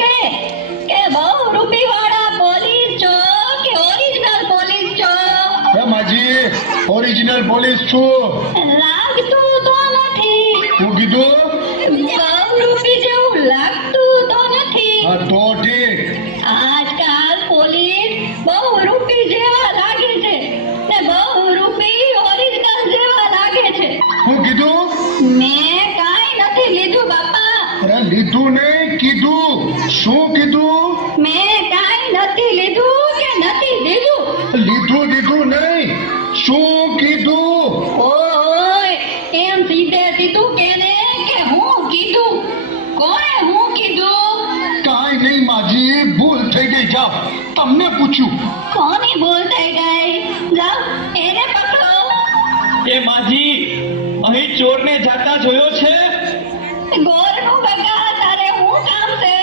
કે બહુ રૂપી વાળા પોલીસ છો કે ઓરિજિનલ પોલીસ છો? હે માજી ઓરિજિનલ પોલીસ છું. લાગતું તો નથી. શું કીધું? બહુ રૂપી જેવું લાગતું તો નથી. હા તો ઠીક. આજકાલ પોલીસ બહુ રૂપી જેવા લાગે છે ને બહુ રૂપી ઓરિજિનલ જેવા લાગે છે. શું કીધું? મેં કાંઈ નથી લીધું બાપા. અરે લીધું નહીં કીધું. શું કીધું? મેં કાંઈ નથી લીધું કે નથી દીધું. લીધું દીધું નહીં. શું કીધું? ઓય એમ સીધે સીધું કેને કે હું કીધું. કોણે હું કીધું? કાંઈ નહીં માજી ભૂલ થઈ ગઈ. જાઓ તમને પૂછ્યું. કોની ભૂલ થઈ ગઈ? જાઓ એને પકડો. એ માજી અહીં ચોરને જાતા જોયો છે? ગોરનું બગા તારે હું કામ છે?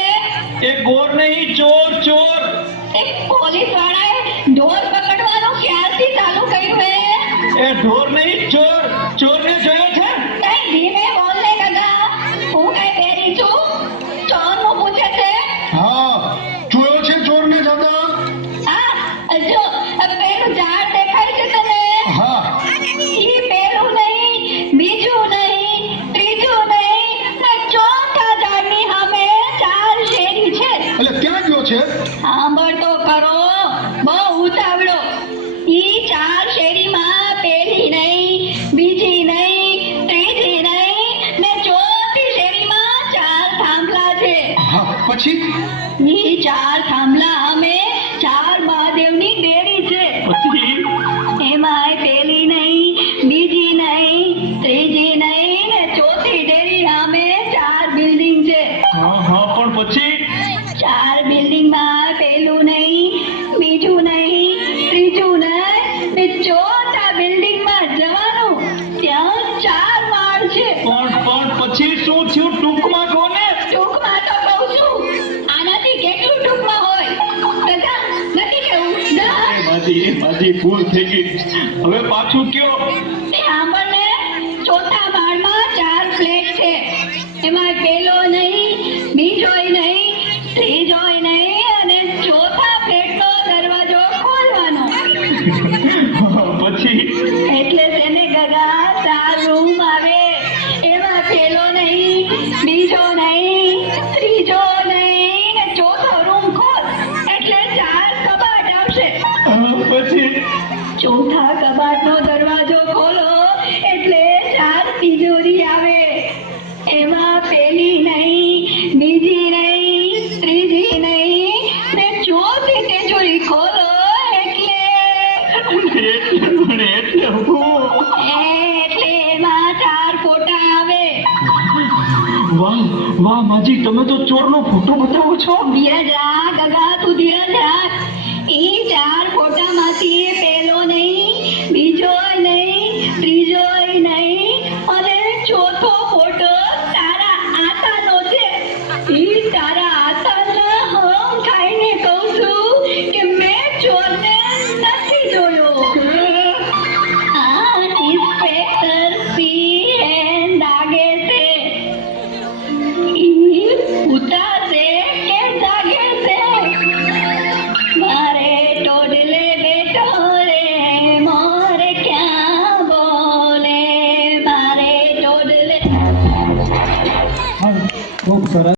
એ ગોર નહીં, ચોર ચોર. એક પોલીસ વાળાએ ઢોર પકડવાનું ક્યારથી ચાલુ કર્યું હે? એ ઢોર નહીં, ચોર. ચોરને જોયો છે? કઈ ધીમે બોલ ને ગગા. હું કઈ બેરી છું? ચોરનું પૂછે છે? હા જોયો છે ચોરને જતા? હા જો પેલું ઝાડ દેખાય છે તને? હા ઈ પેલું નહીં, બીજું નહીં, ત્રીજું નહીં ને ચોથા ઝાડની સામે 4 શેરી છે. એટલે ક્યાં ગયો છે? સાંભળ તો ખરો, બહુ ઉતાવળો. ઈ 4 શેરીમાં પેલી નહીં, બીજી નહીં, ત્રીજી નહીં ને ચોથી શેરીમાં 4 થાંભલા છે. હા પછી? ઈ 4 થાંભલા સામે 4 મહાદેવની દેરી છે. પછી એમાંય પેલી નહીં, બીજી નહીં, ત્રીજી નહીં ને ચોથી ડેરી સામે 4 બિલ્ડિંગ છે. હા હા પણ પછી 4 બિલ્ડિંગમાં પેલું નહીં, બીજું નહીં, ત્રીજું નહીં ને ચોથા બિલ્ડિંગમાં જવાનું. ત્યાં 4 માળ છે. પણ પછી શું થયું? ટૂંકમાં કોને? ટૂંકમાં તો કહું છું. આનાથી કેટલું ટૂંકમાં હોય? ગગા, નથી કેવું? ના. એ માજી ભૂલ થઈ ગઈ. હવે પાછું કયો. તે સાંભળ ને, ચોથા માળમાં 4 ફ્લેટ છે. એમાં પેલો નહીં, બીજોય નહીં, ત્રીજોય નહીં અને ચોથા ફ્લેટનો દરવાજો ખોલવાનો. પછી એટલે તેને ગગા 4 રૂમ આવે. એમાં પેલો નહીં, બીજો નહીં, ત્રીજો નહીં ને ચોથો રૂમ ખોલ એટલે 4 કબાટ આવશે. પછી ચોથા કબાટનો દરવાજો ખોલો એટલે 4 તિજોરી આવે. એમાં પેલી નહીં, બીજી નહીં, ત્રીજી નહીં ને ચોથી તિજોરી ખોલો એટલે એટલે હું એટલે એમાં 4 ફોટા આવે. વાહ વાહ માજી, તમે તો ચોરનો ફોટો બતાવો છો. ધીરજ રાખ ગગા, તું ધીરજ રાખ. ઈ 4 ફોટામાંથી પેલો નહીં, બીજોય નહીં, ત્રીજોય નહીં અને ચોથો ફોટો તારા આતાનો છે. ઈ 4